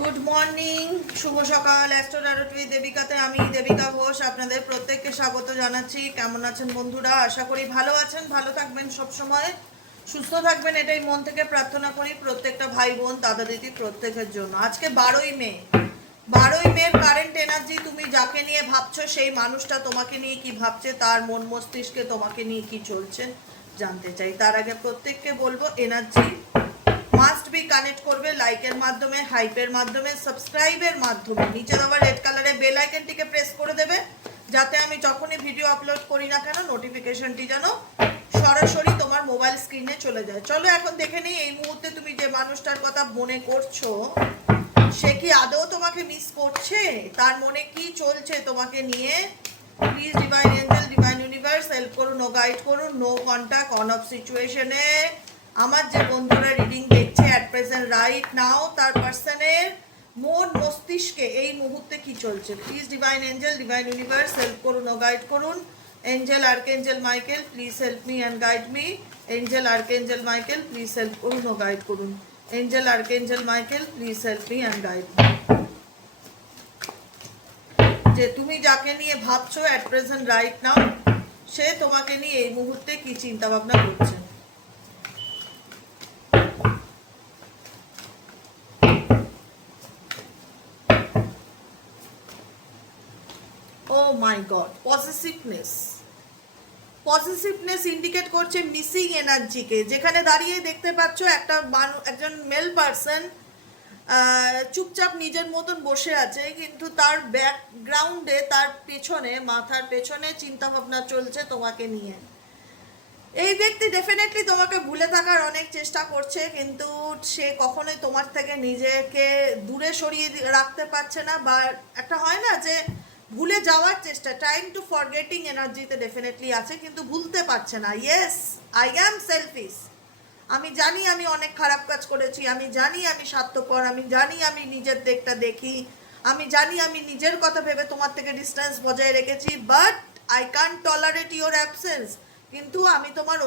Good morning, শুভ সকাল। Astro tarot with দেবিকাতে আমি দেবিকা ঘোষ আপনাদের প্রত্যেককে স্বাগত জানাচ্ছি। কেমন আছেন বন্ধুরা? আশা করি ভালো আছেন, ভালো থাকবেন, সব সময় সুস্থ থাকবেন, এটাই মন থেকে প্রার্থনা করি প্রত্যেকটা ভাই বোন দাদা দিদি প্রত্যেকের জন্য। আজকে 12ই মে। 12ই মের কারেন্ট এনার্জি, তুমি যাকে নিয়ে ভাবছো সেই মানুষটা তোমাকে নিয়ে কি ভাবছে, তার মন মস্তিষ্কে তোমাকে নিয়ে কি চলছে জানতে চাই। তার আগে প্রত্যেককে বলবো এনার্জি মাস্ট বি কানেক্ট করবে লাইকের মাধ্যমে, হাইপের মাধ্যমে, সাবস্ক্রাইবের মাধ্যমে। নিচে দেওয়া রেড কালারের বেল আইকনটিকে প্রেস করে দেবে, যাতে আমি যখনই ভিডিও আপলোড করি না কেন নোটিফিকেশনটি যেন সরাসরি তোমার মোবাইল স্ক্রিনে চলে যায়। চলো এখন দেখে নিই এই মুহূর্তে তুমি যে মানুষটার কথা মনে করছো সে কি আদৌ তোমাকে মিস করছে, তার মনে কি চলছে তোমাকে নিয়ে। Please divine angel, divine universe help করুন ও গাইড করুন। নো কন্ট্যাক্ট, অন অফ সিচুয়েশনে আমার যে বন্ধুরা রিডিং দেখছে অ্যাট প্রেজেন্ট রাইট নাও, তার পার্সনের মন মস্তিষ্কে এই মুহূর্তে কি চলছে। Please divine angel, divine universe help করুন ও গাইড করুন। Angel archangel Michael please help me and guide me. Angel archangel Michael please help করুন ও গাইড করুন। Angel archangel Michael please help me and guide me. যে তুমি যাকে নিয়ে ভাবছো অ্যাট প্রেজেন্ট রাইট নাও, সে তোমাকে নিয়ে এই মুহূর্তে কি চিন্তা ভাবনা করছে। Oh my God, positiveness indicate করছে মিসিং এনার্জিকে। যেখানে দাঁড়িয়ে দেখতে পাচ্ছ একজন মেল পার্সন চুপচাপ নিজের মতন বসে আছে, কিন্তু তার ব্যাকগ্রাউন্ডে, তার পেছনে, মাথার পেছনে চিন্তা ভাবনা চলছে তোমাকে নিয়ে। এই ব্যক্তি ডেফিনেটলি তোমাকে ভুলে থাকার অনেক চেষ্টা করছে, কিন্তু সে কখনোই তোমার থেকে নিজেকে দূরে সরিয়ে রাখতে পারছে না। বা একটা হয় না যে ভুলে যাওয়ার চেষ্টা, টাইম টু ফরগেটিং এনার্জিতে ডেফিনেটলি আছে, কিন্তু ভুলতে পারছে না। Yes, I am selfish. আমি জানি আমি অনেক খারাপ কাজ করেছি, আমি জানি আমি স্বার্থপর, আমি জানি আমি নিজের দিকটা দেখি, আমি জানি আমি নিজের কথা ভেবে তোমার থেকে ডিস্টেন্স বজায় রেখেছি, but I can't tolerate your absence. কিন্তু আমি তোমার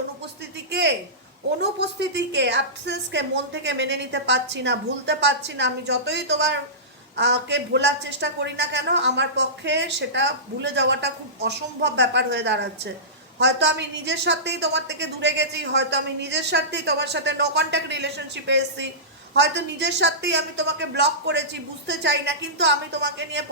অনুপস্থিতিকে অ্যাবসেন্সকে মন থেকে মেনে নিতে পারছি না, ভুলতে পারছি না। আমি যতই তোমার কে ভোলার চেষ্টা করি না কেন, আমার পক্ষে সেটা ভুলে যাওয়াটা খুব অসম্ভব ব্যাপার হয়ে দাঁড়াচ্ছে। হয়তো আমি নিজের সাথেই তোমার থেকে দূরে গেছি, হয়তো আমি নিজের সাথেই তোমার সাথে নো কন্ট্যাক্ট রিলেশনশিপে এসেছি, হয়তো নিজের সাথেই আমি তোমাকে ব্লক করেছি, বুঝতে চাই না, কিন্তু আমি তোমাকে নিয়ে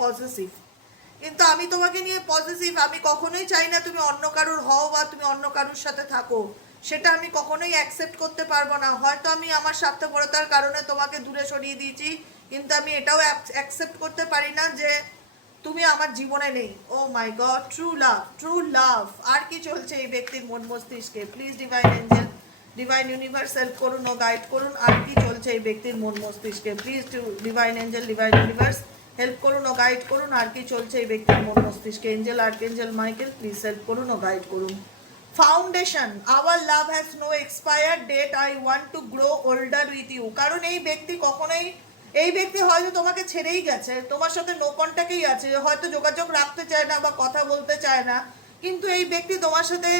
পজিটিভ। আমি কখনোই চাই না তুমি অন্য কারুর হও বা তুমি অন্য কারুর সাথে থাকো, সেটা আমি কখনোই অ্যাকসেপ্ট করতে পারবো না। হয়তো আমি আমার স্বার্থপরতার কারণে তোমাকে দূরে সরিয়ে দিয়েছি, কিন্তু আমি এটাও অ্যাকসেপ্ট করতে পারি না যে তুমি আমার জীবনে নেই। Oh my God, true love, true love. আর কি চলছে এই ব্যক্তির মন মস্তিষ্কে? Please divine angel, divine universe help করুন ও গাইড করুন। আর কি চলছে এই ব্যক্তির মন মস্তিষ্কে? Please divine angel, divine universe help করুন ও গাইড করুন। আর কি চলছে এই ব্যক্তির মন মস্তিষ্কে? Angel archangel Michael please help করুন ও গাইড করুন। Foundation, our love has no expire date, I want to grow older with you. কারণ এই ব্যক্তি হয়তো তোমাকে ছেড়েই গেছে, তোমার সাথে নো কন্ট্যাক্টেই আছে, হয়তো যোগাযোগ রাখতে চায় না বা কথা বলতে চায় না, কিন্তু এই ব্যক্তি তোমার সাথে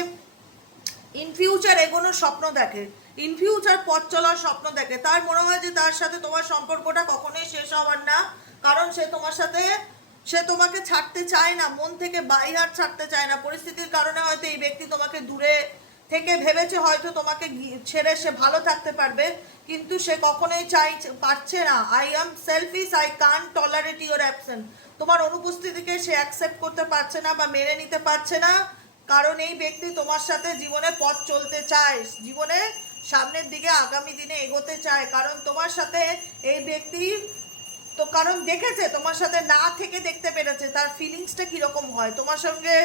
ইন ফিউচার এগোনোর স্বপ্ন দেখে, ইন ফিউচার পথ চলার স্বপ্ন দেখে। তার মনে হয় যে তার সাথে তোমার সম্পর্কটা কখনোই শেষ হওয়ার না, কারণ সে তোমাকে ছাড়তে চায় না, মন থেকে বাই হার্ট ছাড়তে চায় না। পরিস্থিতির কারণে হয়তো এই ব্যক্তি তোমাকে দূরে থেকে ভেবেছে হয়তো তোমাকে ছেড়ে সে ভালো থাকতে পারবে, কিন্তু সে কখনোই পারছে না। I am selfish, I can't tolerate your absence. তোমার অনুপস্থিতিকে সে অ্যাকসেপ্ট করতে পারছে না বা মেনে নিতে পারছে না, কারণ এই ব্যক্তি তোমার সাথে জীবনে পথ চলতে চায়, জীবনে সামনের দিকে আগামী দিনে এগোতে চায়। কারণ তোমার সাথে এই ব্যক্তি তো কারণ দেখেছে, তোমার সাথে না থেকে দেখতে পেরেছে তার ফিলিংসটা কীরকম হয়। তোমার সঙ্গে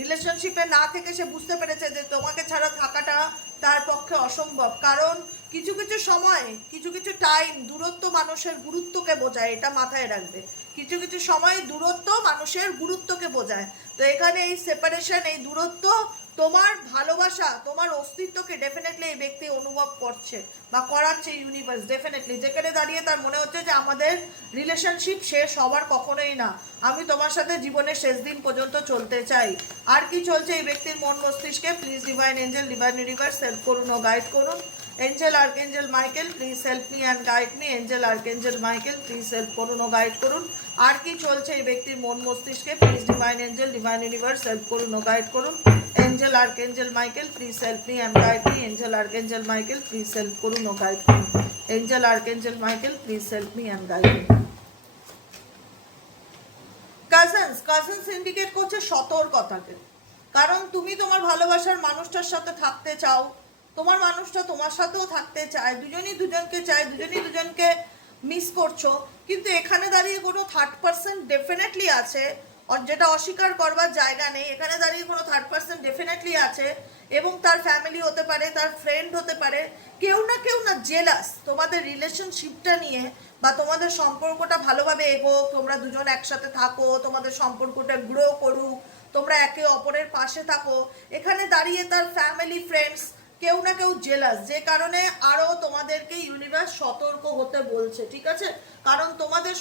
রিলেশনশিপে না থেকে সে বুঝতে পেরেছে যে তোমাকে ছাড়া থাকাটা তার পক্ষে অসম্ভব। কারণ কিছু কিছু সময়, কিছু কিছু টাইম দূরত্ব মানুষের গুরুত্বকে বোঝায়, এটা মাথায় রাখবে। কিছু কিছু সময় দূরত্ব মানুষের গুরুত্বকে বোঝায়। তো এখানে এই সেপারেশন, এই দূরত্ব তোমার ভালোবাসা, তোমার অস্তিত্বকে ডেফিনেটলি এই ব্যক্তি অনুভব করছে বা করাচ্ছে ইউনিভার্স ডেফিনেটলি। যেখানে দাঁড়িয়ে তার মনে হচ্ছে যে আমাদের রিলেশনশিপ শেষ হওয়ার কখনোই না, আমি তোমার সাথে জীবনের শেষ দিন পর্যন্ত চলতে চাই। আর কি চলছে এই ব্যক্তির মন মস্তিষ্কে? Please divine angel, divine universe help করুন ও গাইড করুন। Angel archangel Michael please help me and guide me. Angel archangel Michael please help করুন ও গাইড করুন। আর কি চলছে এই ব্যক্তির মন মস্তিষ্কে, please divine angel divine universe help করুন ও গাইড করুন। Angel archangel Michael please help me and guide me. Angel archangel Michael please help করুন ও গাইড করুন। Angel archangel Michael please help me and guide me. Cousins indicate করছে সতর্কতাকে, কারণ তুমি তোমার ভালোবাসার মানুষটার সাথে থাকতে চাও, তোমার মানুষটা তোমার সাথেও থাকতে চায়, দুজনই দুজনকে চায়, দুজনই দুজনকে মিস করছো, কিন্তু এখানে দাঁড়িয়ে কোনো থার্ড পার্সন ডেফিনেটলি আছে, যেটা অস্বীকার করবার জায়গা নেই। এখানে দাঁড়িয়ে কোনো থার্ড পার্সন ডেফিনেটলি আছে, এবং তার ফ্যামিলি হতে পারে, তার ফ্রেন্ড হতে পারে, কেউ না জেলাস তোমাদের রিলেশনশিপটা নিয়ে, বা তোমাদের সম্পর্কটা ভালোভাবে এগোক, তোমরা দুজন একসাথে থাকো, তোমাদের সম্পর্কটা গ্রো করুক, তোমরা একে অপরের পাশে থাকো। এখানে দাঁড়িয়ে তার ফ্যামিলি ফ্রেন্ডস কেউ না কেউ জেলাস, যে কারণে আরও তোমাদেরকে ইউনিভার্স সতর্ক হতে বলছে, ঠিক আছে? কারণ তোমাদের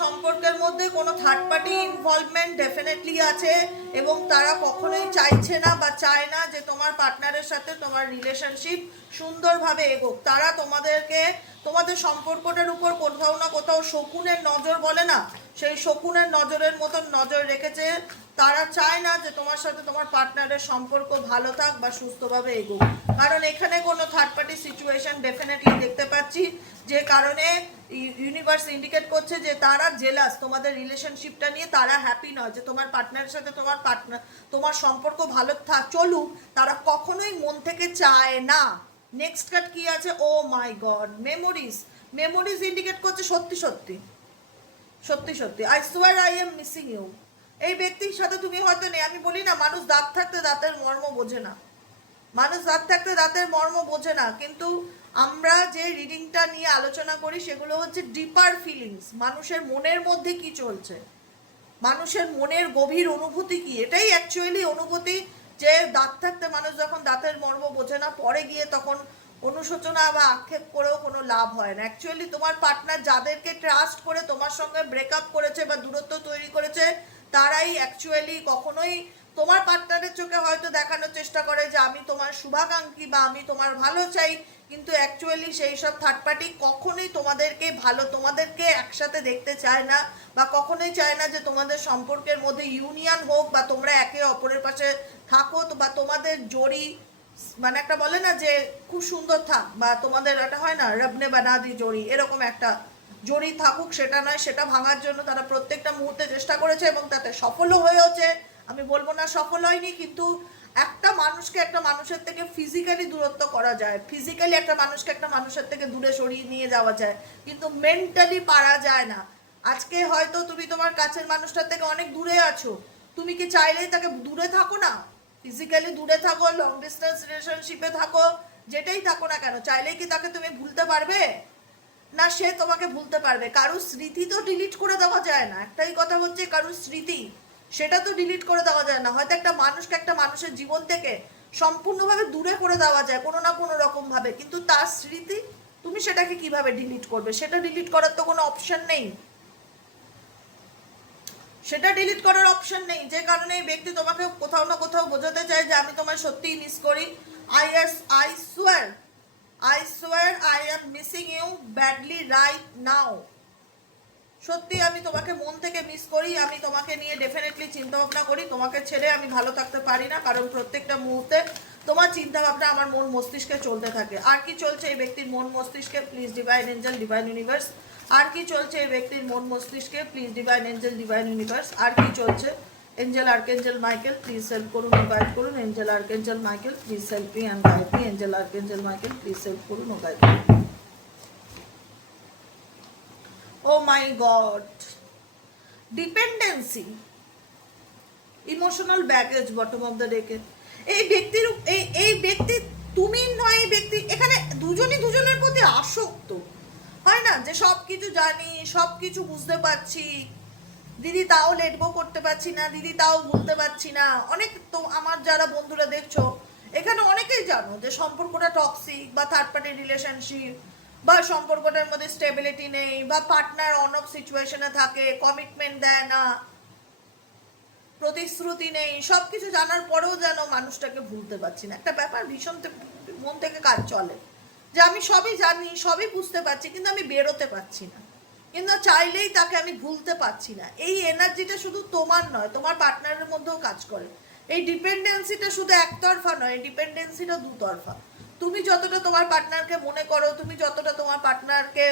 সম্পর্কের মধ্যে কোনো থার্ড পার্টি ইনভলভমেন্ট ডেফিনেটলি আছে, এবং তারা কখনোই চাইছে না বা চায় না যে তোমার পার্টনারের সাথে তোমার রিলেশনশিপ সুন্দরভাবে এগোক। তারা তোমাদের সম্পর্কটার উপর কোথাও না কোথাও শকুনের নজর বলে না, সেই শকুনের নজরের মতন নজর রেখেছে। তারা চায় না যে তোমার সাথে তোমার পার্টনারের সম্পর্ক ভালো থাক বা সুস্থভাবে এগোক, কারণ এখানে কোনো থার্ড পার্টি সিচুয়েশন ডেফিনেটলি দেখতে পাচ্ছি, যে কারণে ইউনিভার্স ইন্ডিকেট করছে যে তারা জেলাস তোমাদের রিলেশনশিপটা নিয়ে, তারা হ্যাপি নয় যে তোমার পার্টনারের সাথে তোমার সম্পর্ক ভালো চলুক, তারা কখনোই মন থেকে চায় না। নেক্সট কার্ড কি আছে? ও মাই গড, মেমোরিজ ইন্ডিকেট করছে সত্যি সত্যি I swear I am missing you. এই ব্যক্তির সাথে তুমি হয়তো নেই, আমি বলি না মানুষ দাঁত থাকতে দাঁতের মর্ম বোঝে না, কিন্তু আমরা যে রিডিংটা নিয়ে আলোচনা করি সেগুলো হচ্ছে ডিপার ফিলিংস, মানুষের মনের মধ্যে কি চলছে, মানুষের মনের গভীর অনুভূতি কি, এটাই অ্যাকচুয়ালি অনুভূতি। যে দাঁত থাকতে মানুষ যখন দাঁতের মর্ম বোঝে না, পরে গিয়ে তখন অনুশোচনা বা আক্ষেপ করেও কোনো লাভ হয় না। অ্যাকচুয়ালি তোমার পার্টনার যাদেরকে ট্রাস্ট করে তোমার সঙ্গে ব্রেকআপ করেছে বা দূরত্ব তৈরি করেছে, তারাই অ্যাকচুয়ালি কখনোই তোমার পার্টনারের চোখে হয়তো দেখানোর চেষ্টা করে যে আমি তোমার শুভাকাঙ্ক্ষী বা আমি তোমার ভালো চাই, কিন্তু অ্যাকচুয়ালি সেই সব থার্ড পার্টি কখনোই তোমাদেরকে একসাথে দেখতে চায় না, বা কখনোই চায় না যে তোমাদের সম্পর্কের মধ্যে ইউনিয়ন হোক, বা তোমরা একে অপরের পাশে থাকো, বা তোমাদের জড়ি, মানে একটা বলে না যে খুব সুন্দর থাক, বা তোমাদের একটা হয় না রবনে বানাদি জড়ি, এরকম একটা জড়ি থাকুক, সেটা নয়, সেটা ভাঙার জন্য তারা প্রত্যেকটা মুহূর্তে চেষ্টা করেছে এবং তাতে সফলও হয়েছে। আমি বলবো না সফল হয়নি, কিন্তু একটা মানুষকে একটা মানুষের থেকে ফিজিক্যালি দূরত্ব করা যায়, ফিজিক্যালি একটা মানুষকে একটা মানুষের থেকে দূরে সরিয়ে নিয়ে যাওয়া যায়, কিন্তু মেন্টালি পারা যায় না। আজকে হয়তো তুমি তোমার কাছের মানুষটার থেকে অনেক দূরে আছো, তুমি কি চাইলেই তাকে দূরে থাকো না? ফিজিক্যালি দূরে থাকো, লং ডিস্টেন্স রিলেশনশিপে থাকো, যেটাই থাকো না কেন, চাইলেই কি তাকে তুমি ভুলতে পারবে না? সে তোমাকে ভুলতে পারবে। কারুর স্মৃতি তো ডিলিট করে দেওয়া যায় না, একটাই কথা হচ্ছে কারুর স্মৃতি সেটা তো ডিলিট করে দেওয়া যায় না। হয়তো একটা মানুষকে একটা মানুষের জীবন থেকে সম্পূর্ণভাবে দূরে করে দেওয়া যায় কোনো না কোনো রকম ভাবে, কিন্তু তার স্মৃতি তুমি সেটাকে কিভাবে ডিলিট করবে? সেটা ডিলিট করার তো কোনো অপশন নেই, যে কারণে এই ব্যক্তি তোমাকে কোথাও না কোথাও বোঝাতে চায় যে আমি তোমায় সত্যিই মিস করি। I swear I am missing you badly right now. সত্যি আমি তোমাকে মন থেকে মিস করি, আমি তোমাকে নিয়ে ডেফিনেটলি চিন্তা ভাবনা করি, তোমাকে ছেড়ে আমি ভালো থাকতে পারি না, কারণ প্রত্যেকটা মুহূর্তে তোমার চিন্তা ভাবনা আমার মন মস্তিষ্কে চলতে থাকে। আর কি চলছে এই ব্যক্তির মন মস্তিষ্কে? Please divine angel divine universe, আর কি চলছে এই ব্যক্তির মন মস্তিষ্কে? Please divine angel divine universe, আর কি চলছে? Angel archangel Michael please help করুন, গাইড করুন। Angel archangel Michael please help me and guide me. Angel archangel Michael please help করুন ও গাইড করুন। Oh my God, dependency, emotional baggage, bottom of the ডেকে এই ব্যক্তি তুমি নয়, এই ব্যক্তি এখানে দুজনই দুজনের প্রতি আসক্ত, হয় না যে সব কিছু জানি, সব কিছু বুঝতে পারছি, দিদি তাও লেট গো করতে পারছি না, দিদি তাও ভুলতে পারছি না। অনেক তো আমার যারা বন্ধুরা দেখছো এখানে অনেকেই জানো যে সম্পর্কটা টক্সিক বা থার্ড পার্টি রিলেশনশিপ, বা সম্পর্কটার মধ্যে স্টেবিলিটি নেই, বা পার্টনার অন অফ সিচুয়েশনে থাকে, কমিটমেন্ট দেয় না, প্রতিশ্রুতি নেই, সব কিছু জানার পরেও যেন মানুষটাকে ভুলতে পারছি না। একটা ব্যাপার ভীষণ মন থেকে কাজ চলে যে আমি সবই জানি, সবই বুঝতে পারছি, কিন্তু আমি বেরোতে পারছি না, কিন্তু চাইলেই তাকে আমি ভুলতে পারছি না। এই এনার্জিটা শুধু তোমার নয়, তোমার পার্টনারের মধ্যেও কাজ করে। এই ডিপেন্ডেন্সিটা শুধু একতরফা নয়, এই ডিপেন্ডেন্সিটা দুতরফা। তুমি যতটা তোমার পার্টনারকে মনে করো, তুমি যতটা তোমার পার্টনারকে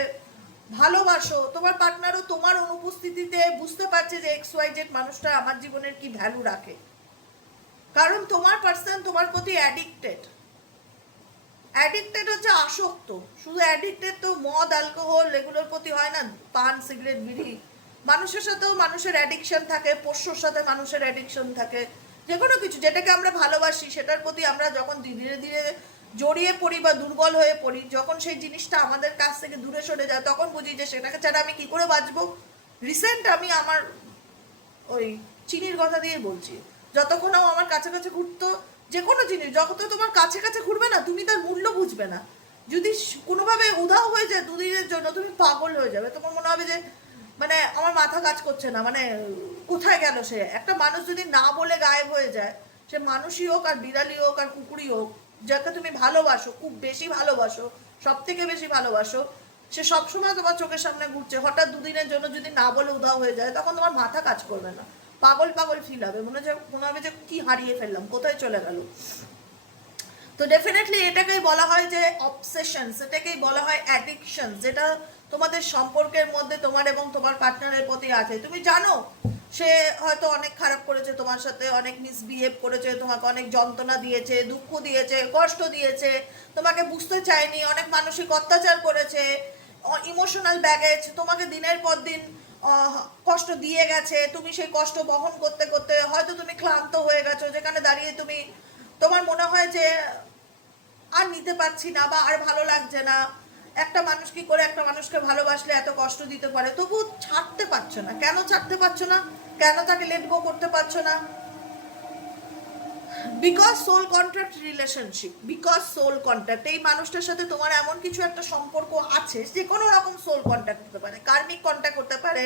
ভালোবাসো, তোমার পার্টনারও তোমার অনুপস্থিতিতে বুঝতে পারছে যে XYZ মানুষটা আমার জীবনের কি ভ্যালু রাখে। কারণ তোমার পার্সন তোমার প্রতি অ্যাডিক্টেড। অ্যাডিক্টেড হচ্ছে আসক্ত। শুধু অ্যাডিক্টেড তো মদ অ্যালকোহল এগুলোর প্রতি হয় না, পান সিগারেট বিড়ি। মানুষের সাথেও মানুষের অ্যাডিকশন থাকে, পোষ্যর সাথে মানুষের অ্যাডিকশন থাকে। যে কোনো কিছু যেটাকে আমরা ভালোবাসি সেটার প্রতি আমরা যখন ধীরে ধীরে জড়িয়ে পড়ি বা দুর্বল হয়ে পড়ি, যখন সেই জিনিসটা আমাদের কাছ থেকে দূরে সরে যায়, তখন বুঝি যে সেটাকে ছাড়া আমি কি করে বাঁচবো। রিসেন্ট আমি আমার ওই চিনির কথা দিয়ে বলছি, যতক্ষণ ও আমার কাছে কাছে ঘুরতো, যে কোনো জিনিস যখন তোমার কাছে কাছে ঘুরবে না, তুমি তার মূল্য বুঝবে না। যদি কোনোভাবে উধাও হয়ে যায় দুদিনের জন্য, তুমি পাগল হয়ে যাবে। তোমার মনে হবে যে মানে আমার মাথা কাজ করছে না, মানে কোথায় গেল সে। একটা মানুষ যদি না বলে গায়েব হয়ে যায়, সে মানুষই হোক আর বিড়ালি হোক আর কুকুরই হোক, যাকে তুমি ভালোবাসো, খুব বেশি ভালোবাসো, সব থেকে বেশি ভালোবাসো, সে সবসময় তোমার চোখের সামনে ঘুরছে, হঠাৎ দুদিনের জন্য যদি না বলে উধাও হয়ে যায়, তখন তোমার মাথা কাজ করবে না, পাগল পাগল ফিল হবে, মনে হবে যে কি হারিয়ে ফেললাম, কোথায় চলে গেল। তো ডেফিনেটলি এটাকেই বলা হয় যে অবসেশন, এটাকেই বলা হয় অ্যাডিকশন, যেটা তোমাদের সম্পর্কের মধ্যে তোমার এবং তোমার পার্টনারের প্রতি আছে। তুমি জানো সে হয়তো অনেক খারাপ করেছে তোমার সাথে, অনেক মিসবিহেভ করেছে, তোমাকে অনেক যন্ত্রণা দিয়েছে, দুঃখ দিয়েছে, কষ্ট দিয়েছে, তোমাকে বুঝতে চায়নি, অনেক মানসিক অত্যাচার করেছে, ইমোশনাল ব্যাগেজ তোমাকে দিনের পর দিন কষ্ট দিয়ে গেছে। তুমি সেই কষ্ট বহন করতে করতে হয়তো তুমি ক্লান্ত হয়ে গেছো, যেখানে দাঁড়িয়ে তুমি তোমার মনে হয় যে আর নিতে পারছি না বা আর ভালো লাগছে না। একটা মানুষ কি করে একটা মানুষকে ভালোবাসলে এত কষ্ট দিতে পারে, তবু ছাড়তে পারছো না। কেন ছাড়তে পারছো না? কেন তাকে লেট গো করতে পারছো না? Because soul contract relationship, because soul contract. এই মানুষটার সাথে তোমার এমন কিছু একটা সম্পর্ক আছে, যে কোনো রকম সোল কন্ট্যাক্ট হতে পারে, কার্মিক কন্ট্যাক্ট হতে পারে,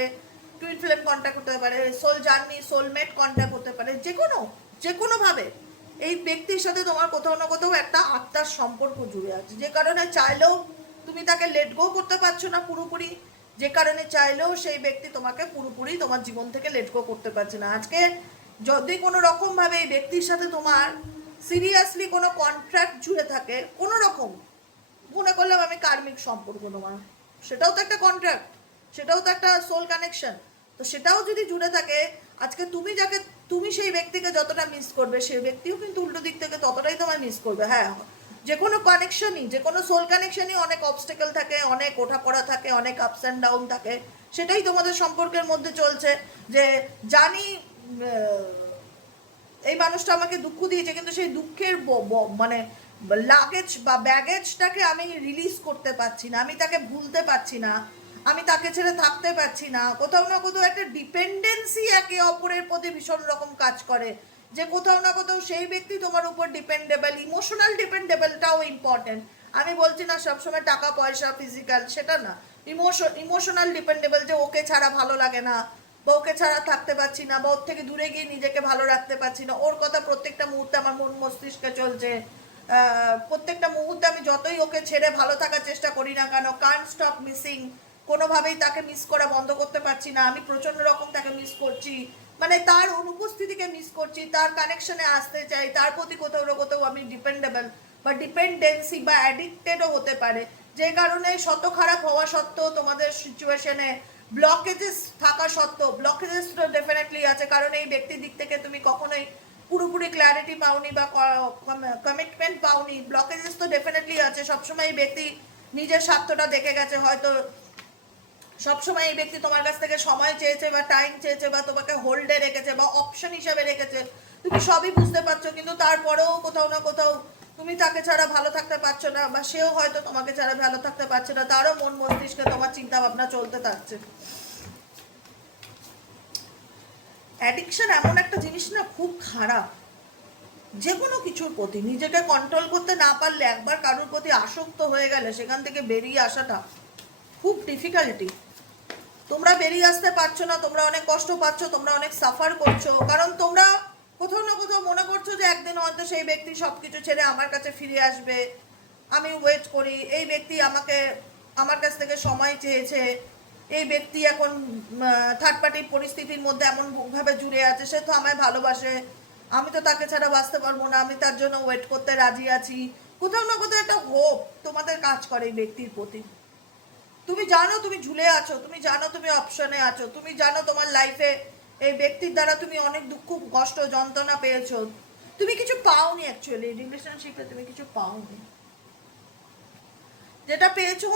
টুইন ফ্লেম কন্ট্যাক্ট হতে পারে, সোল জার্নি, সোলমেট কন্ট্যাক্ট হতে পারে, যে কোনোভাবে এই ব্যক্তির সাথে তোমার কোথাও না কোথাও একটা আত্মার সম্পর্ক জুড়ে আছে, যে কারণে চাইলেও তুমি তাকে লেট গো করতে পারছো না পুরোপুরি, যে কারণে চাইলেও সেই ব্যক্তি তোমাকে পুরোপুরি তোমার জীবন থেকে লেট গো করতে পারছে না। আজকে যদি কোনো রকমভাবে এই ব্যক্তির সাথে তোমার সিরিয়াসলি কোনো কন্ট্রাক্ট জুড়ে থাকে, কোনো রকম, মনে করলাম আমি কার্মিক সম্পর্ক তোমার, সেটাও তো একটা কন্ট্রাক্ট, সেটাও তো একটা সোল কানেকশন। তো সেটাও যদি জুড়ে থাকে, আজকে তুমি সেই ব্যক্তিকে যতটা মিস করবে, সেই ব্যক্তিও কিন্তু উল্টো দিক থেকে ততটাই তোমায় মিস করবে। হ্যাঁ, যে কোনো কানেকশনই, যে কোনো সোল কানেকশনই অনেক অবস্টেকেল থাকে, অনেক ওঠাপড়া থাকে, অনেক আপস অ্যান্ড ডাউন থাকে। সেটাই তোমাদের সম্পর্কের মধ্যে চলছে, যে জানি এই মানুষটা আমাকে দুঃখ দিয়েছে, কিন্তু সেই দুঃখের মানে লাগেজ বা ব্যাগেজটাকে আমি রিলিজ করতে পারছি না, আমি তাকে ভুলতে পারছি না, আমি তাকে ছেড়ে থাকতে পারছি না। কোথাও না কোথাও একটা ডিপেন্ডেন্সি একে অপরের প্রতি ভীষণ রকম কাজ করে, যে কোথাও না কোথাও সেই ব্যক্তি তোমার উপর ডিপেন্ডেবল। Emotional ডিপেন্ডেবলটাও important. আমি বলছি না সবসময় টাকা পয়সা ফিজিক্যাল, সেটা না। ইমোশনাল ডিপেন্ডেবল, যে ওকে ছাড়া ভালো লাগে না, বা ওকে ছাড়া থাকতে পারছি না, বা ওর থেকে দূরে গিয়ে নিজেকে ভালো রাখতে পারছি না, ওর কথা প্রত্যেকটা মুহূর্তে আমার মন মস্তিষ্কে চলছে, প্রত্যেকটা মুহূর্তে আমি যতই ওকে ছেড়ে ভালো থাকার চেষ্টা করি না কেন, কান্ট স্টপ মিসিং, কোনোভাবেই তাকে মিস করা বন্ধ করতে পারছি না, আমি প্রচণ্ড রকম তাকে মিস করছি, মানে তার অনুপস্থিতিকে মিস করছি, তার কানেকশনে আসতে চাই, তার প্রতি কোথাও না কোথাও আমি ডিপেন্ডেবল বা ডিপেন্ডেন্সি বা অ্যাডিক্টেডও হতে পারে। যে কারণে শত খারাপ হওয়া সত্ত্বেও তোমাদের সিচুয়েশনে ব্লকেজেস থাকা সত্ত্বেও, ব্লকেজেস তো ডেফিনেটলি আছে, কারণ এই ব্যক্তির দিক থেকে তুমি কখনোই পুরোপুরি ক্ল্যারিটি পাওনি বা কমিটমেন্ট পাওনি। ব্লকেজেস তো ডেফিনেটলি আছে। সবসময় এই ব্যক্তি নিজের স্বার্থটা দেখে গেছে, হয়তো সবসময় এই ব্যক্তি তোমার কাছ থেকে সময় চেয়েছে বা টাইম চেয়েছে বা তোমাকে হোল্ডে রেখেছে বা অপশন হিসাবে রেখেছে, তুমি সবই বুঝতে পারছো, কিন্তু তারপরেও কোথাও না কোথাও তুমি তাকে ছাড়া ভালো থাকতে পারছো না, বা সেও হয়তো তোমাকে ছাড়া ভালো থাকতে পারছে না, তারও মন মস্তিষ্কে তোমার চিন্তা ভাবনা চলতে থাকছে। অ্যাডিকশন এমন একটা জিনিস না, খুব খারাপ। যে কোনো কিছুর প্রতি নিজেকে কন্ট্রোল করতে না পারলে, একবার কারোর প্রতি আসক্ত হয়ে গেলে সেখান থেকে বেরিয়ে আসাটা খুব ডিফিকাল্টি। তোমরা বেরিয়ে আসতে পারছো না, তোমরা অনেক কষ্ট পাচ্ছ, তোমরা অনেক সাফার করছো, কারণ তোমরা কোথাও না কোথাও মনে করছো যে একদিন হয়তো সেই ব্যক্তি সব কিছু ছেড়ে আমার কাছে ফিরে আসবে। আমি ওয়েট করি, এই ব্যক্তি আমার কাছ থেকে সময় চেয়েছে, এই ব্যক্তি এখন থার্ড পার্টির পরিস্থিতির মধ্যে এমনভাবে জুড়ে আছে, সে তো আমায় ভালোবাসে, আমি তো তাকে ছাড়া বাঁচতে পারবো না, আমি তার জন্য ওয়েট করতে রাজি আছি। কোথাও না কোথাও একটা হোপ তোমাদের কাজ করে এই ব্যক্তির প্রতি। তুমি জানো তুমি ঝুলে আছো, তুমি জানো তুমি অপশনে আছো, তুমি জানো তোমার লাইফে এই ব্যক্তির দ্বারা তুমি অনেক দুঃখ কষ্ট যন্ত্রণা পেয়েছো, তুমি কিছু পাওনি অ্যাকচুয়ালি রিলেশনশিপে, তুমি কিছু পাওনি। যেটা পেয়েছো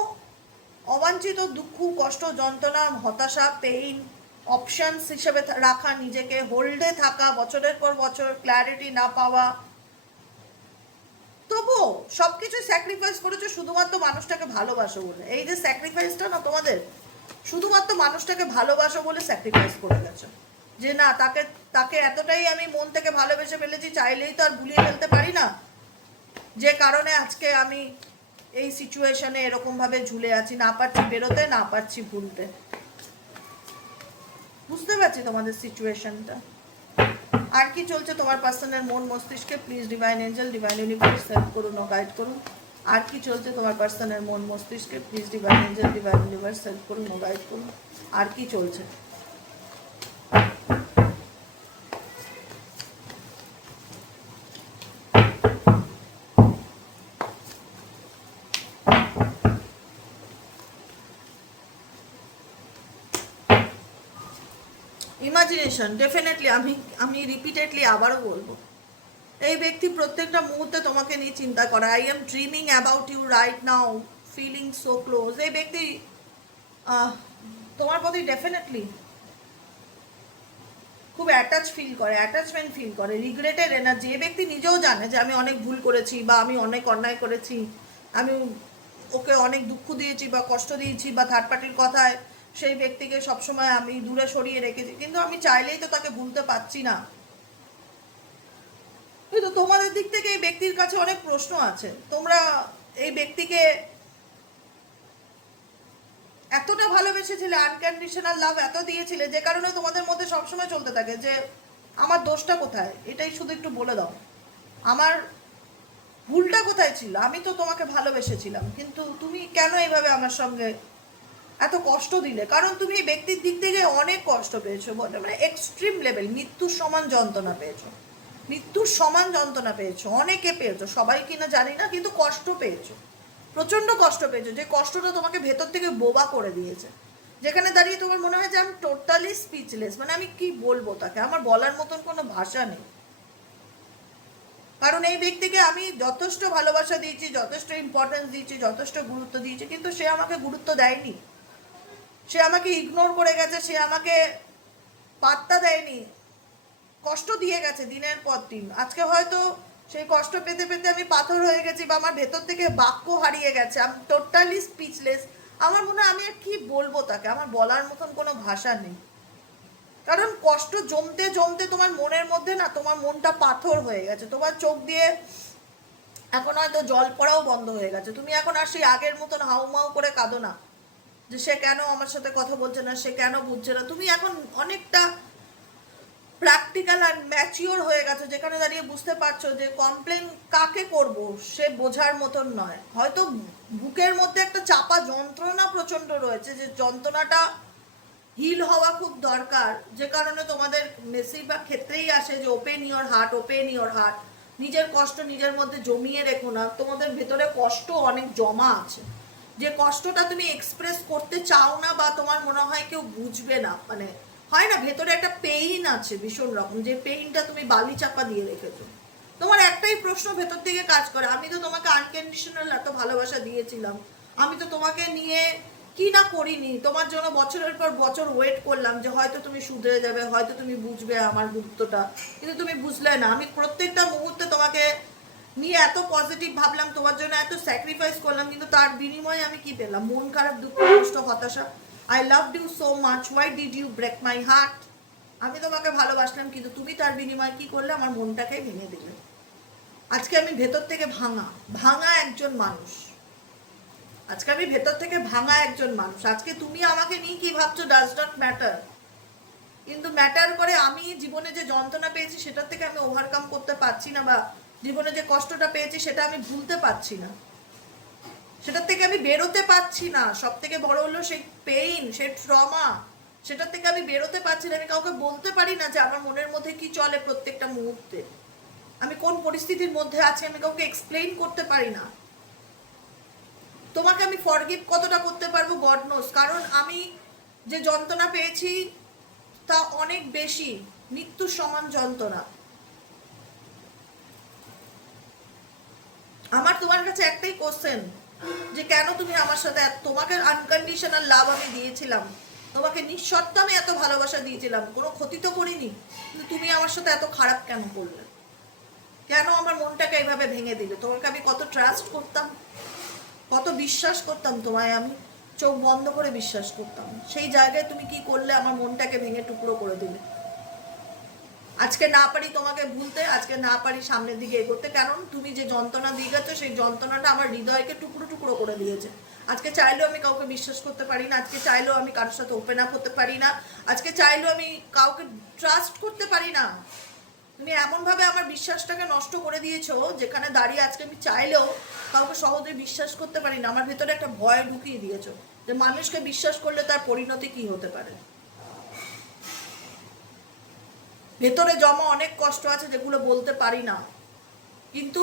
অবাঞ্ছিত দুঃখ কষ্ট যন্ত্রণা হতাশা পেইন, অপশনস হিসেবে রাখা, নিজেকে হোল্ডে থাকা, বছরের পর বছর ক্ল্যারিটি না পাওয়া। তবুও সবকিছু স্যাক্রিফাইস করেছো শুধুমাত্র মানুষটাকে ভালোবাসো বলে। এই যে স্যাক্রিফাইসটা না তোমাদের, শুধুমাত্র মানুষটাকে ভালোবাসো বলে স্যাক্রিফাইস করে গেছো, যে না তাকে তাকে এতটাই আমি মন থেকে ভালোবেসে ফেলেছি, চাইলেই তো আর ভুলিয়ে ফেলতে পারি না, যে কারণে আজকে আমি এই সিচুয়েশনে এরকম ভাবে ঝুলে আছি, না পারছি বেরোতে, না পারছি ভুলতে। বুঝতে পারছি তোমাদের সিচুয়েশনটা। আর কি চলছে তোমার পার্সনের মন মস্তিষ্কে, please divine angel divine universe help করুন ও গাইড করুন। আর কি চলছে তোমার পার্সনের মন মস্তিষ্কে, please divine angel divine universe help করুন ও গাইড করুন। আর কি চলছে? ইমাজিনেশন ডেফিনেটলি, আমি রিপিটেডলি আবারও বলবো, এই ব্যক্তি প্রত্যেকটা মুহূর্তে তোমাকে নিয়ে চিন্তা করে। I am dreaming about you right now, feeling so close. এই ব্যক্তি তোমার প্রতি ডেফিনেটলি খুব অ্যাটাচমেন্ট ফিল করে, রিগ্রেটেড এনার্জি। যে ব্যক্তি নিজেও জানে যে আমি অনেক ভুল করেছি বা আমি অনেক অন্যায় করেছি, আমি ওকে অনেক দুঃখ দিয়েছি বা কষ্ট দিয়েছি, বা থার্ড পার্টির কথায় সেই ব্যক্তিকে সবসময় আমি দূরে সরিয়ে রেখেছি, কিন্তু আমি চাইলেই তো তাকে ভুলতে পারছি না। কিন্তু তোমাদের দিক থেকে এই ব্যক্তির কাছে অনেক প্রশ্ন আছে। তোমরা এই ব্যক্তিকে এতটা ভালোবেসেছিলে, আনকন্ডিশনাল লাভ এত দিয়েছিলে, যে কারণে তোমাদের মধ্যে সবসময় চলতে থাকে যে আমার দোষটা কোথায়, এটাই শুধু একটু বলে দাও, আমার ভুলটা কোথায় ছিল, আমি তো তোমাকে ভালোবেসেছিলাম, কিন্তু তুমি কেন এইভাবে আমার সঙ্গে এত কষ্ট দিলে। কারণ তুমি এই ব্যক্তির দিক থেকে অনেক কষ্ট পেয়েছো, বলে মানে এক্সট্রিম লেভেল, মৃত্যুর সমান যন্ত্রণা পেয়েছো, মৃত্যুর সমান যন্ত্রণা পেয়েছো, অনেকে পেয়েছো, সবাই কিনা জানি না, কিন্তু কষ্ট পেয়েছো, প্রচণ্ড কষ্ট পেয়েছো, যে কষ্টটা তোমাকে ভেতর থেকে বোবা করে দিয়েছে, যেখানে দাঁড়িয়ে তোমার মনে হয় যে আমি টোটালি স্পিচলেস, মানে আমি কি বলবো তাকে, আমার বলার মতন কোনো ভাষা নেই। কারণ এই ব্যক্তিকে আমি যথেষ্ট ভালোবাসা দিয়েছি, যথেষ্ট ইম্পর্টেন্স দিয়েছি, যথেষ্ট গুরুত্ব দিয়েছি, কিন্তু সে আমাকে গুরুত্ব দেয়নি, সে আমাকে ইগনোর করে গেছে, সে আমাকে পাত্তা দেয়নি, কষ্ট দিয়ে গেছে দিনের পর দিন। আজকে হয়তো সেই কষ্ট পেতে পেতে আমি পাথর হয়ে গেছি, বা আমার ভেতর থেকে বাক্য হারিয়ে গেছে, আমি টোটালি স্পিচলেস। আমার মনে হয় আমি আর কি বলবো তাকে, আমার বলার মতন কোনো ভাষা নেই। কারণ কষ্ট জমতে জমতে তোমার মনের মধ্যে না, তোমার মনটা পাথর হয়ে গেছে, তোমার চোখ দিয়ে এখন হয়তো জল পড়াও বন্ধ হয়ে গেছে, তুমি এখন আর সেই আগের মতন হাউমাউ করে কাঁদো না যে সে কেন আমার সাথে কথা বলছে না, সে কেন বুঝছে না। তুমি এখন অনেকটা প্র্যাকটিক্যাল আর ম্যাচিওর হয়ে গেছে, যেখানে দাঁড়িয়ে বুঝতে পারছো যে কমপ্লেন কাকে করব সে বোঝার মতন নয়। হয়তো বুকের মধ্যে একটা চাপা যন্ত্রণা প্রচণ্ড রয়েছে, যে যন্ত্রণাটা হিল হওয়া খুব দরকার, যে কারণে তোমাদের বেশিরভাগ ক্ষেত্রেই আসে যে open your heart, open your heart. নিজের কষ্ট নিজের মধ্যে জমিয়ে রেখো না, তোমাদের ভেতরে কষ্ট অনেক জমা আছে, যে কষ্টটা তুমি এক্সপ্রেস করতে চাও না, বা তোমার মনে হয় কেউ বুঝবে না, মানে হয় না ভেতরে একটা পেইন আছে ভীষণ রকম, যে পেইনটা তুমি বালি চাপা দিয়ে রেখেছো। তোমার একটাই প্রশ্ন ভেতর থেকে কাজ করে, আমি তো তোমাকে আনকন্ডিশনাল এত ভালোবাসা দিয়েছিলাম, আমি তো তোমাকে নিয়ে কি না করিনি, তোমার জন্য বছরের পর বছর ওয়েট করলাম যে হয়তো তুমি শুধরে যাবে, হয়তো তুমি বুঝবে আমার গুরুত্বটা, কিন্তু তুমি বুঝলে না। আমি প্রত্যেকটা মুহূর্তে তোমাকে নিয়ে এত পজিটিভ ভাবলাম, তোমার জন্য এত স্যাক্রিফাইস করলাম, কিন্তু তার বিনিময়ে আমি কি পেলাম? মন খারাপ, দুঃখ, কষ্ট, হতাশা। I loved you so much, why did you break my heart. আমি তোমাকে ভালোবাসলাম, কিন্তু তুমি তার বিনিময়ে কি করলে? আমার মনটাকে ভেঙে দিলে। আজকে আমি ভেতর থেকে ভাঙা ভাঙা একজন মানুষ। আজকে আমি ভেতর থেকে ভাঙা একজন মানুষ। আজকে তুমি আমাকে নিয়ে কি ভাবছো ডাজ নট ম্যাটার, কিন্তু ম্যাটার করে আমি জীবনে যে যন্ত্রণা পেয়েছি সেটার থেকে আমি ওভারকাম করতে পারছি না, বা জীবনে যে কষ্টটা পেয়েছি সেটা আমি ভুলতে পারছি না, সেটার থেকে আমি বেরোতে পারছি না। সব থেকে বড় হলো সেই পেইন, সেই ট্রমা, সেটার থেকে আমি বেরোতে পারছি না। আমি কাউকে বলতে পারি না যে আমার মনের মধ্যে কি চলে প্রত্যেকটা মুহূর্তে, আমি কোন পরিস্থিতির মধ্যে আছি, আমি কাউকে এক্সপ্লেইন করতে পারি না। তোমাকে আমি ফরগিভ কতটা করতে পারবো গড নোস, কারণ আমি যে যন্ত্রণা পেয়েছি তা অনেক বেশি, মৃত্যুর সমান যন্ত্রণা। আমার তোমার কাছে একটাই কোশ্চেন, যে কেন তুমি আমার সাথে, তোমাকে আনকন্ডিশনাল লাভ আমি দিয়েছিলাম, তোমাকে নিঃশর্ত আমি এত ভালোবাসা দিয়েছিলাম, কোনো ক্ষতি তো করিনি, কিন্তু তুমি আমার সাথে এত খারাপ কেন করলে? কেন আমার মনটাকে এইভাবে ভেঙে দিলে? তোমাকে আমি কত ট্রাস্ট করতাম, কত বিশ্বাস করতাম তোমায়, আমি চোখ বন্ধ করে বিশ্বাস করতাম, সেই জায়গায় তুমি কি করলে? আমার মনটাকে ভেঙে টুকরো করে দিলে। আজকে না পারি তোমাকে ভুলতে, আজকে না পারি সামনের দিকে এগোতে, কারণ তুমি যে যন্ত্রণা দিয়ে গেছো সেই যন্ত্রণাটা আমার হৃদয়কে টুকরো টুকরো করে দিয়েছে। আজকে চাইলেও আমি কাউকে বিশ্বাস করতে পারি না, আজকে চাইলেও আমি কারোর সাথে ওপেন আপ হতে পারি না, আজকে চাইলেও আমি কাউকে ট্রাস্ট করতে পারি না। তুমি এমনভাবে আমার বিশ্বাসটাকে নষ্ট করে দিয়েছো, যেখানে দাঁড়িয়ে আজকে আমি চাইলেও কাউকে সহজে বিশ্বাস করতে পারি না। আমার ভেতরে একটা ভয় ঢুকিয়ে দিয়েছো যে মানুষকে বিশ্বাস করলে তার পরিণতি কি হতে পারে। ভেতরে জমা অনেক কষ্ট আছে যেগুলো বলতে পারি না, কিন্তু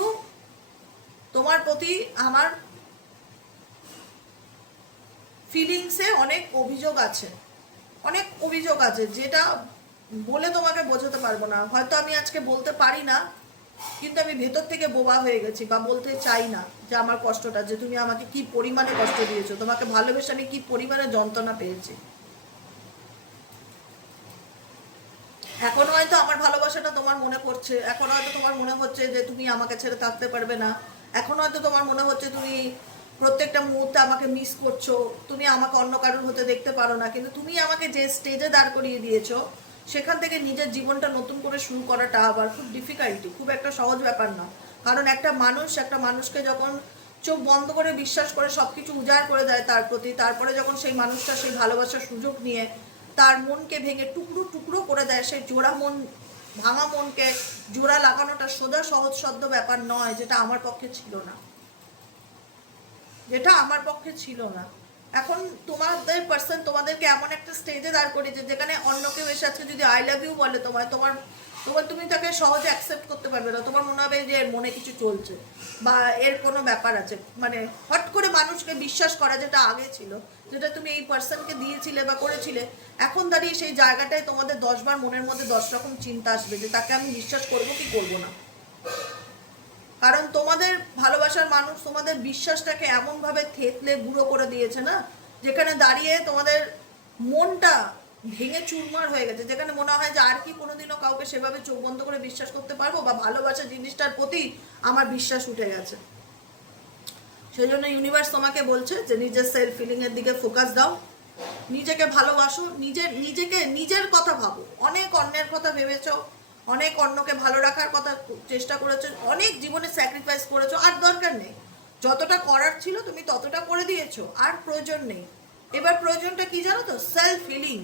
তোমার প্রতি আমার ফিলিংসে অনেক অভিযোগ আছে, অনেক অভিযোগ আছে, যেটা বলে তোমাকে বোঝাতে পারবো না। হয়তো আমি আজকে বলতে পারি না, কিন্তু আমি ভেতর থেকে বোবা হয়ে গেছি, বা বলতে চাই না যে আমার কষ্টটা, যে তুমি আমাকে কি পরিমাণে কষ্ট দিয়েছো, তোমাকে ভালোবেসে আমি কি পরিমাণে যন্ত্রণা পেয়েছি। এখন হয়তো আমার ভালোবাসাটা তোমার মনে পড়ছে, এখন হয়তো তোমার মনে হচ্ছে যে তুমি আমাকে ছেড়ে থাকতে পারবে না, এখন হয়তো তোমার মনে হচ্ছে তুমি প্রত্যেকটা মুহূর্তে আমাকে মিস করছো, তুমি আমাকে অন্য কারোর হতে দেখতে পারো না, কিন্তু তুমি আমাকে যে স্টেজে দাঁড় করিয়ে দিয়েছো সেখান থেকে নিজের জীবনটা নতুন করে শুরু করাটা আবার খুব ডিফিকাল্টি, খুব একটা সহজ ব্যাপার না। কারণ একটা মানুষকে যখন চোখ বন্ধ করে বিশ্বাস করে সব কিছু উজাড় করে দেয় তার প্রতি, তারপরে যখন সেই মানুষটা সেই ভালোবাসার সুযোগ নিয়ে তার মনকে ভেঙে টুকরো টুকরো করে দেয়, সেই জোড়া মন, ভাঙা মনকে জোড়া লাগানোটা সোজা সহজসাধ্য ব্যাপার নয়, যেটা আমার পক্ষে ছিল না, যেটা আমার পক্ষে ছিল না। এখন তোমাদের পার্সন তোমাদেরকে এমন একটা স্টেজে দাঁড় করেছে যেখানে অন্য কেউ এসে আজকে যদি আই লাভ ইউ বলে তোমায়, তোমার তোমার তুমি তাকে সহজে অ্যাকসেপ্ট করতে পারবে না। তোমার মনে হবে যে এর মনে কিছু চলছে, বা এর কোনো ব্যাপার আছে। মানে হট করে মানুষকে বিশ্বাস করা, যেটা আগে ছিল, যেটা তুমি এই পার্সনকে দিয়েছিলে বা করেছিলে, এখন দাঁড়িয়ে সেই জায়গাটায় তোমাদের 10 বার মনের মধ্যে 10 রকম চিন্তা আসবে যে তাকে আমি বিশ্বাস করবো কি করবো না। কারণ তোমাদের ভালোবাসার মানুষ তোমাদের বিশ্বাসটাকে এমনভাবে থেতলে গুঁড়ো করে দিয়েছে না, যেখানে দাঁড়িয়ে তোমাদের মনটা ভেঙে চুরমার হয়ে গেছে, যেখানে মনে হয় যে আর কি কোনোদিনও কাউকে সেভাবে চোখ বন্ধ করে বিশ্বাস করতে পারবো, বা ভালোবাসা জিনিসটার প্রতি আমার বিশ্বাস উঠে গেছে। সেই জন্য ইউনিভার্স তোমাকে বলছে যে নিজের সেলফ ফিলিং এর দিকে ফোকাস দাও, নিজেকে ভালোবাসো, নিজের কথা ভাবো। অনেক অন্যের কথা ভেবেছো, অনেক অন্যকে ভালো রাখার কথা চেষ্টা করেছো, অনেক জীবনে স্যাক্রিফাইস করেছো, আর দরকার নেই। যতটা করার ছিল তুমি ততটা করে দিয়েছো, আর প্রয়োজন নেই। এবার প্রয়োজনটা কি জানো তো? Self healing.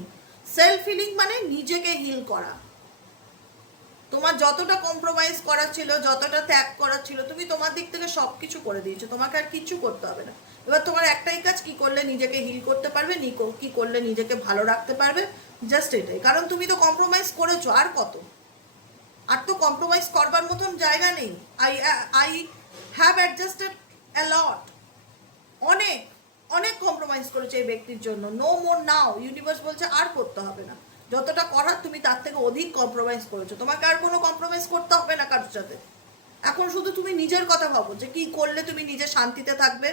সেলফ হিলিং মানে নিজেকে হিল করা। তোমার যতটা কম্প্রোমাইজ করার ছিল, যতটা ত্যাগ করার ছিল, তুমি তোমার দিক থেকে সব কিছু করে দিয়েছো, তোমাকে আর কিচ্ছু করতে হবে না। এবার তোমার একটাই কাজ, কি করলে নিজেকে হিল করতে পারবে, কি করলে নিজেকে ভালো রাখতে পারবে, জাস্ট এটাই। কারণ তুমি তো কম্প্রোমাইজ করেছো, আর কত? আর তো কম্প্রোমাইজ করবার মতন জায়গা নেই। আই আই হ্যাভ অ্যাডজাস্টেড অ্যা লট, অনেক অনেক কম্প্রোমাইজ করেছে এই ব্যক্তির জন্য। নো মোর নাও, ইউনিভার্স বলছে আর করতে হবে না। যতটা করার তুমি তার থেকে অধিক কম্প্রোমাইজ করেছো, তোমাকে আর কোনো কম্প্রোমাইজ করতে হবে না কারোর সাথে। এখন শুধু তুমি নিজের কথা ভাবো, যে কি করলে তুমি নিজে শান্তিতে থাকবে,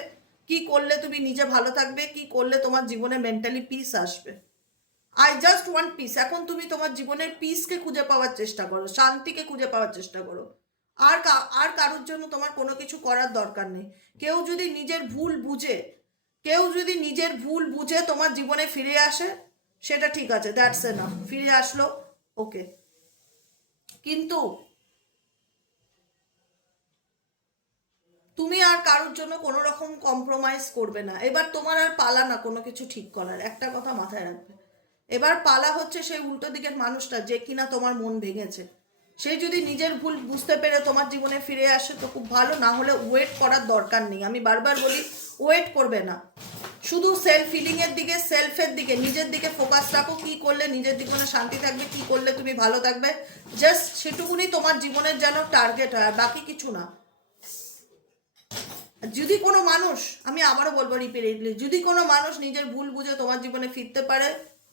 কি করলে তুমি নিজে ভালো থাকবে, কি করলে তোমার জীবনে মেন্টালি পিস আসবে। I just want piece. এখন তুমি তোমার জীবনের পিসকে খুঁজে পাওয়ার চেষ্টা করো, শান্তিকে খুঁজে পাওয়ার চেষ্টা করো। আর কারোর জন্য তোমার কোনো কিছু করার দরকার নেই। কেউ যদি নিজের ভুল বুঝে, কেউ যদি নিজের ভুল বুঝে তোমার জীবনে ফিরে আসে, সেটা ঠিক আছে, দ্যাটস এনাফ। ফিরে আসলো, ওকে। কিন্তু তুমি আর কারোর জন্য কোনো রকম কম্প্রোমাইজ করবে না। এবার তোমার আর পালা না কোনো কিছু ঠিক করার, একটা কথা মাথায় রাখবে। এবার পালা হচ্ছে সেই উল্টো দিকের মানুষটা যে কিনা তোমার মন ভেঙেছে। সে যদি নিজের ভুল বুঝতে পেরে তোমার জীবনে ফিরে আসে তো খুব ভালো, না হলে ওয়েট করার দরকার নেই। আমি বারবার বলি ওয়েট করবে না, শুধু সেলফ হিলিংয়ের দিকে, সেলফের দিকে, নিজের দিকে ফোকাস রাখো। কি করলে নিজের জীবনে শান্তি থাকবে, কি করলে তুমি ভালো থাকবে, জাস্ট সেটুকুনি তোমার জীবনের যেন টার্গেট হয়, আর বাকি কিছু না। যদি কোনো মানুষ, আমি আবারও বলবো রিপিটেডলি, যদি কোনো মানুষ নিজের ভুল বুঝে তোমার জীবনে ফিরতে পারে,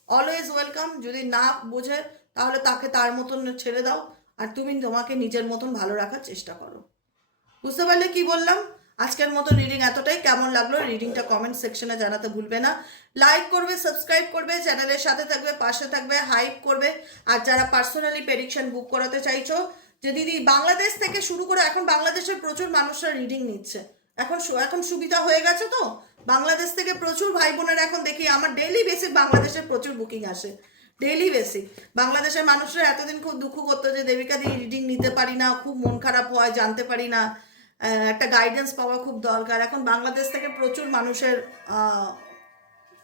অলওয়েজ ওয়েলকাম। যদি না বোঝে তাহলে তাকে তার মতন ছেড়ে দাও, আর তুমি তোমাকে নিজের মতন ভালো রাখার চেষ্টা করো। বুঝতে পারলে কি বললাম? আজকের মতো রিডিং এতটাই। কেমন লাগলো রিডিংটা কমেন্ট সেকশনে জানাতে ভুলবে না। লাইক করবে, সাবস্ক্রাইব করবে, চ্যানেলের সাথে থাকবে, পাশে থাকবে, হাইপ করবে। আর যারা পার্সোনালি প্রেডিকশন বুক করাতে চাইছো, যে দিদি বাংলাদেশ থেকে শুরু করে, এখন বাংলাদেশের প্রচুর মানুষরা রিডিং নিচ্ছে। এখন সুবিধা হয়ে গেছে তো, বাংলাদেশ থেকে প্রচুর ভাই বোনেরা এখন দেখি, আমার ডেইলি বেসিক বাংলাদেশের প্রচুর বুকিং আসে, ডেইলি বেসিক। বাংলাদেশের মানুষরা এতদিন খুব দুঃখ করতো যে দেবিকা দি রিডিং নিতে পারি না, খুব মন খারাপ হয়, জানতে পারি না, একটা গাইডেন্স পাওয়া খুব দরকার। এখন বাংলাদেশ থেকে প্রচুর মানুষের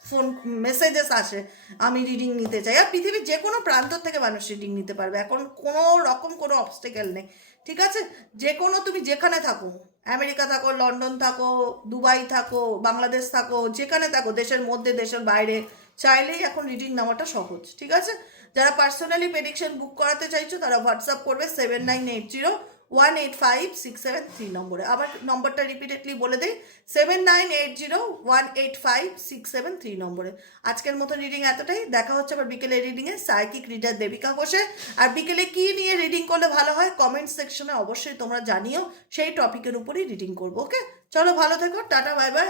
ফোন মেসেজেস আসে, আমি রিডিং নিতে চাই। আর পৃথিবীর যে কোনো প্রান্ত থেকে মানুষ রিডিং নিতে পারবে, এখন কোনো রকম কোনো অবস্টেকেল নেই, ঠিক আছে? যে কোনো, তুমি যেখানে থাকো, আমেরিকা থাকো, লন্ডন থাকো, দুবাই থাকো, বাংলাদেশ থাকো, যেখানে থাকো, দেশের মধ্যে, দেশের বাইরে, চাইলেই এখন রিডিং নেওয়াটা সহজ, ঠিক আছে? যারা পার্সোনালি প্রেডিকশন বুক করাতে চাইছো তারা হোয়াটসঅ্যাপ করবে 7980185673 নম্বরে। আবার নম্বরটা রিপিটেডলি বলে দিই, 7980185673 নম্বরে। আজকের মতো রিডিং এতটাই। দেখা হচ্ছে আবার বিকেলে রিডিংয়ে সাইকিক রিডার দেবিকা ঘোষে। আর বিকেলে কি নিয়ে রিডিং করলে ভালো হয় কমেন্ট সেকশনে অবশ্যই তোমরা জানিও, সেই টপিকের উপরেই রিডিং করবো। ওকে, চলো ভালো থেকো, টাটা, বাই বাই।